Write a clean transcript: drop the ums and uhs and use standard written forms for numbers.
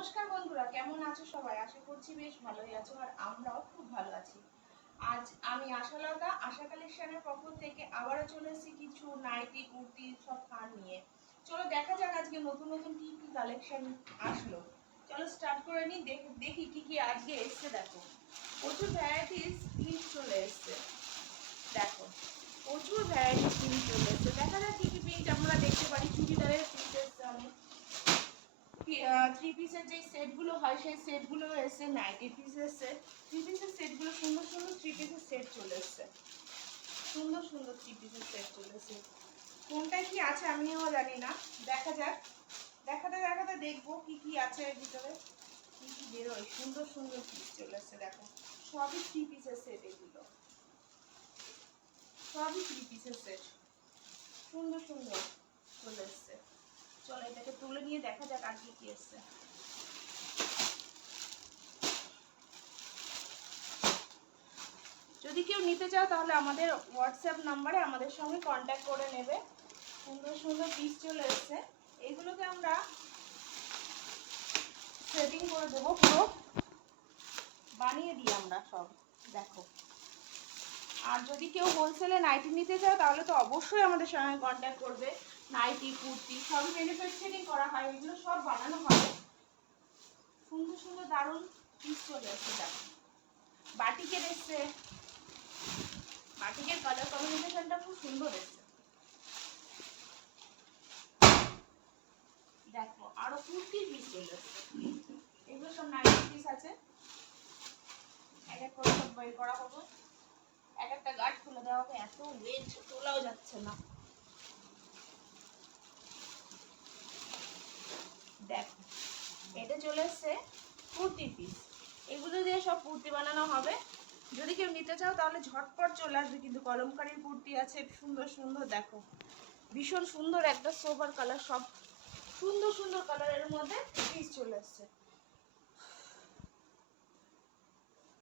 নমস্কার বন্ধুরা, কেমন আছো সবাই? আশা করছি বেশ ভালোই আছো আর আমরাও খুব ভালো আছি। আজ আমি আশালতা আশা কালেকশনের পক্ষ থেকে আবারও চলে এসেছি কিছু নাইটি কুর্তি সব ফান নিয়ে। চলো দেখা যাক আজকে নতুন নতুন কি কি কালেকশন আসলো। চলো স্টার্ট করে নিই, দেখি কি কি আজকে এসছে। দেখো প্রচুর ভ্যারাইটিস প্রিন্ট চলে এসছে। দেখো প্রচুর ভ্যারাইটিস প্রিন্ট চলে এসছে। দেখা যাক কি কি প্রিন্ট আমরা দেখতে পারি। চুড়িদারের প্রিন্ট এসছে অনেক, থ্রি পিসের যে সেটগুলো হয় সেই সেটগুলো এসে, নাইটি পিসের সেট, থ্রি পিসের সেটগুলো সুন্দর সুন্দর থ্রি পিসের সেট চলে এসছে। সুন্দর সুন্দর থ্রি পিসের সেট চলে এসছে। কোনটা কি আছে আমিও জানি না, দেখা যাক। দেখাতে দেখাতে দেখবো কি কি আছে এর ভিতরে, কি কি বেরোয়। সুন্দর সুন্দর পিস চলে এসছে। দেখো সবই থ্রি পিসের সেট, এগুলো সবই থ্রি পিসের সেট। সুন্দর সুন্দর চলে এসছে। চলো এটাকে তুলে নিয়ে দেখা যাক আর কি কি এসছে। যদি কেউ নিতে চাও তাহলে আমাদের হোয়াটসঅ্যাপ নাম্বারে আমাদের সঙ্গে কন্ট্যাক্ট করে নেবে। সুন্দর সুন্দর পিস চলে এসছে। এইগুলোকে আমরা সেটিং করে দেবো, পুরো বানিয়ে দিই আমরা সব। দেখো, আর যদি কেউ হোলসেলে নাইটি নিতে চাও তাহলে তো অবশ্যই আমাদের সঙ্গে কন্ট্যাক্ট করবে। নাইটি কুর্তি সবই ম্যানুফ্যাকচারিং করা হয়, এগুলো সব বানানো হয়। সুন্দর সুন্দর দারুণ পিস চলে এসছে। দেখো বাটিকের এসছে, বাটিকের কালার কম্বিনেশনটা খুব সুন্দর এসছে। দেখো আরো কুর্তির পিস চলে এসছে। এগুলো সব নাইটি পিস আছে। এক এক করে সব বের করা হবে, এক একটা গার্ড খুলে দেওয়া হবে, এত ওয়েট তোলাও যাচ্ছে না। দেখো এটা চলে এসছে কুর্তির পিস। এগুলো দিয়ে সব কুর্তি বানানো হবে। যদি কেউ নিতে চাও তাহলে ঝটপট চলে আসবে। কিন্তু কলমকারীর কুর্তি আছে সুন্দর সুন্দর। দেখো ভীষণ সুন্দর একটা সোবার কালার, সব সুন্দর সুন্দর কালারের মধ্যে পিস চলে এসছে।